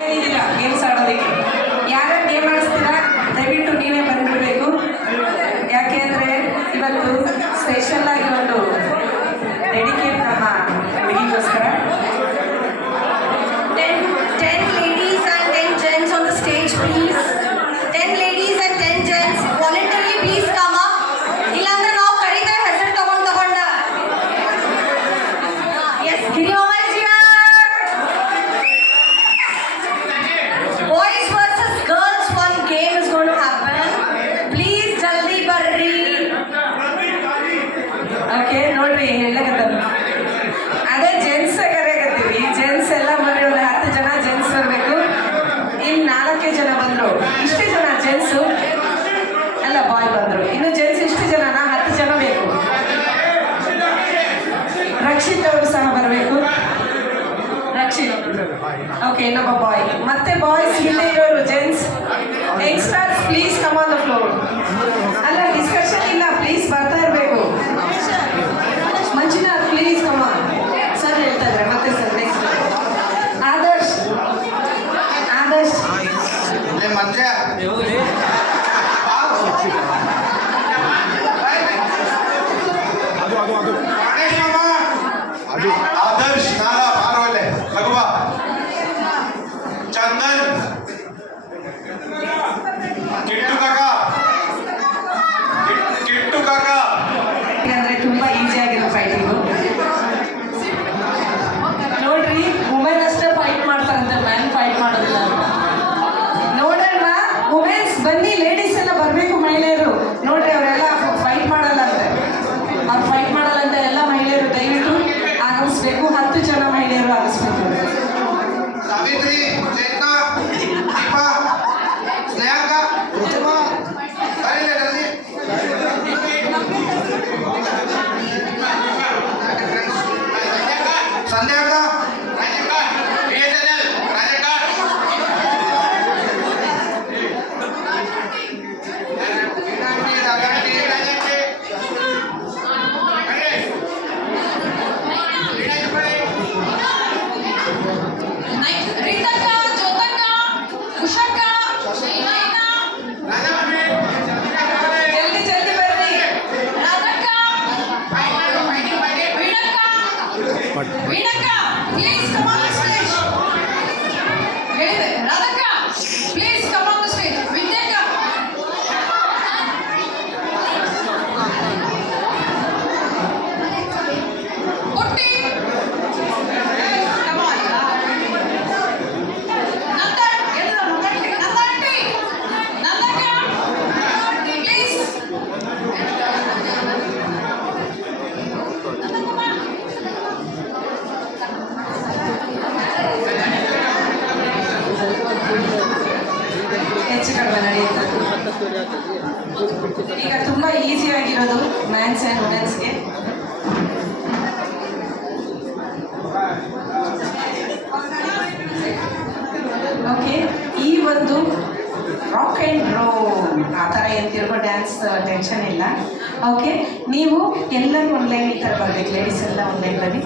Games ಆಡೋದಕ್ಕೆ ಯಾರ್ಯಾರು game ಆಡಿಸ್ತೀರಾ ದಯವಿಟ್ಟು ನೀವೇ ಬಂದ್ಬಿಡ್ಬೇಕು. ಯಾಕೆ ಅಂದರೆ ಇವತ್ತು ಸ್ಪೆಷಲ್ ಆಗಿ ಒಂದು ಡೆಡಿಕೇಟ್ ನಮ್ಮ ಹುಡುಗಿಗೋಸ್ಕರ 10 ladies and 10 gents on the stage, please. 10 ladies and 10 gents voluntarily please come up. ಇಲ್ಲಾಂದ್ರೆ ನಾವು ಕರೀತೇವೆ ಹೆಸರು ತಗೊಂಡ yes boys versus girls one game is going to happen. Please jaldi barri. Okay ನೋಡ್ರಿ ಹೇಳಕತ್ತದ ಅದೇ ಜೆಂಟ್ಸ್ ಕರೆಯಕತ್ತೀವಿ. ಜೆಂಟ್ಸ್ ಎಲ್ಲ ಬಂದ್ರೆ ಒಂದು 10 ಜನ ಜೆಂಟ್ಸ್ ಬರಬೇಕು. ಇಲ್ಲಿ 4 ಜನ ಬಂದ್ರು, ಇಷ್ಟೇ ಜನ ಜೆಂಟ್ಸು ಎಲ್ಲ ಬಾಯ್ ಬಂದ್ರು. ಇನ್ನು ಜೆಂಟ್ಸ್ ಇಷ್ಟು ಜನನ 10 ಜನ ಬೇಕು. ರಕ್ಷಿತ್ ಅವರು ಸಹ ಬರಬೇಕು. ರಕ್ಷಿತ್ ಓಕೆ ಇನ್ನೊಬ್ಬ ಬಾಯ್ ಮತ್ತೆ ಬಾಯ್ಸ್ ಹಿಂದೆ ಇರೋರು gents youngsters please come on the floor. ಅಲ್ಲ ಡಿಸ್ಕಷನ್ ಇಲ್ಲ, ಪ್ಲೀಸ್ ಬರ್ತಾ ಇರಬೇಕು. Manjunath please come on. Sir ಹೇಳ್ತಾ ಇದ್ರೆ ಮತ್ತೆ ಸರ್ ನೆಕ್ಸ್ಟ್ ಆದರ್ಶ್ आदर्श नाला पारवले लगवा चंदन किट्टू काका ಅಂದ್ರೆ ತುಂಬಾ ಈಸಿ ಆಗಿರೋ ಫೈಟಿಂಗು. ನೋಡ್ರಿ ವುಮೆನ್ ಅಷ್ಟೇ ಫೈಟ್ ಮಾಡ್ತಾರಂತೆ, ಮ್ಯಾನ್ ಫೈಟ್ ಮಾಡೋದಿಲ್ಲ. ನೋಡೋಣ ವುಮೆನ್ಸ್ ಬನ್ನಿ, ಲೇಡೀಸ್ ಎಲ್ಲ ಬರಬೇಕು. ಮಹಿಳೆಯರು ನೋಡ್ರಿ ಅವರೆಲ್ಲ ಫೈಟ್ ಮಾಡಲ್ಲ ಅಂತೆ, ಅವ್ರು ಫೈಟ್ ಮಾಡಲ್ಲ ಅಂತ ಎಲ್ಲ ಮಹಿಳೆಯರು ದಯವಿಟ್ಟು ಆಗಮಿಸ್ಬೇಕು. 10 ಜನ ಮಹಿಳೆಯರು ಆಗಮಿಸ್ಬೇಕು. ಸಾವಿತ್ರಿ ಚೇತನಾ ದೀಪಾ ಸ್ನೇಹಕ ಬರಲಿ ಜಲ್ದಿ ಸಂಧ್ಯಾಕ ರಿತಕ್ಕ ಜ್ಯೋತಕ್ಕ ಉಷಕ್ಕ ಶೈನಾಯ್ಕ ಜಲ್ದಿ ಜಲ್ದಿ ಬರ್ರಿ. ರಾಧಕ್ಕ ವೀಣಕ್ಕ please come on the stage. ಹೇಳಿದೆ ರಾಧಕ್ಕ please come on the stage. ವಿದ್ಯಕ್ಕ ಪುಟ್ಟಿ ಕಮ್ ಆನ್. ನಂದನ್ ಎಲ್ಲ ನಂದನ್ಟಿ ನಂದಕ್ಕ ಪ್ಲೀಸ್. ಹೆಚ್ಚು ಕಡಿಮೆ ನಡೆಯುತ್ತೆ. ಈಗ ತುಂಬಾ ಈಸಿ ಆಗಿರೋದು ಮ್ಯಾನ್ಸ್ ಆ್ಯಂಡ್ ವುಮೆನ್ಸ್ಗೆ. ಓಕೆ, ಈ ಒಂದು ರಾಕ್ ಆ್ಯಂಡ್ ರೋಲ್ ಆ ಥರ ಏನು ತಿರುಗೋ ಡ್ಯಾನ್ಸ್ ಟೆನ್ಷನ್ ಇಲ್ಲ. ಓಕೆ, ನೀವು ಎಲ್ಲರೂ ಒಂದು ಲೈನ್ ಈ ಥರ ಬರಬೇಕು. ಲೇಡೀಸ್ ಎಲ್ಲ ಒಂದು ಲೈನ್ ಬನ್ನಿ.